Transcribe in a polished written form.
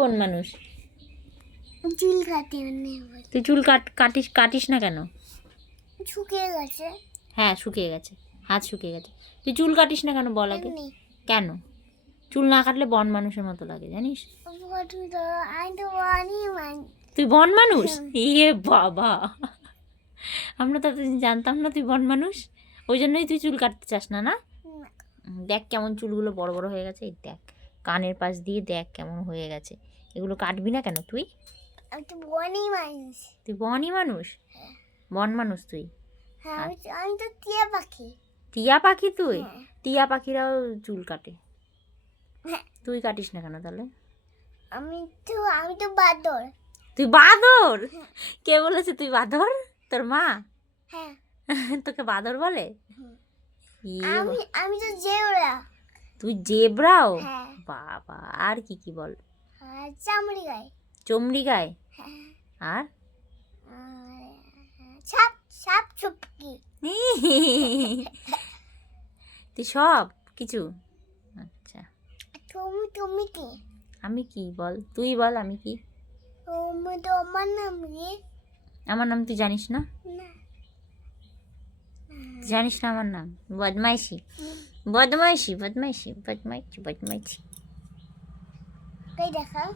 বন মানুষ চুল কাটে তুই চুল কাটিস না কেন? শুকিয়ে গেছে। হ্যাঁ শুকিয়ে গেছে, হাত শুকিয়ে গেছে। তুই চুল কাটিস না কেন বল আগে? কেন? চুল না কাটলে বন মানুষের মতো লাগে জানিস? তুই বন মানুষ? ইয়ে বাবা, আমরা তো এতদিন জানতাম না তুই বন মানুষ। ওই জন্যই তুই চুল কাটতে চাস না, না? দেখ কেমন চুলগুলো বড় বড় হয়ে গেছে, এই দেখ কানের পাশ দিয়ে দেখ কেমন হয়ে গেছে। এগুলো কাটবি না কেন তুই? তুই বনই মানুষ? বন মানুষ তুই? আমি তো টিয়া পাখি। টিয়া পাখি তুই? টিয়া পাখিরাও চুল কাটে, তুই কাটিস না কেন তাহলে? আমি তো বাদর। তুই বাদর? কে বলেছে তুই বাদর? তোর মা? হ্যাঁ। তোকে বাদর বলে? আমি তো জেব্রা। তুই জেব্রাও? হ্যাঁ। বাবা, আর কি কি বল? চামড়ি গায়ে। চমড়ি গায়ে? আর সাপ চুপকি। তুই সব কিছু? আচ্ছা। তুমি কি? আমি কি বল, তুই বল আমি কি? আমার নাম কি? আমার নাম তুই জানিস না? জানিস না আমার নাম? বদমাইশি বদমাইশি বদমাইশি বদমাইশি বদমাইশি। দেখাও।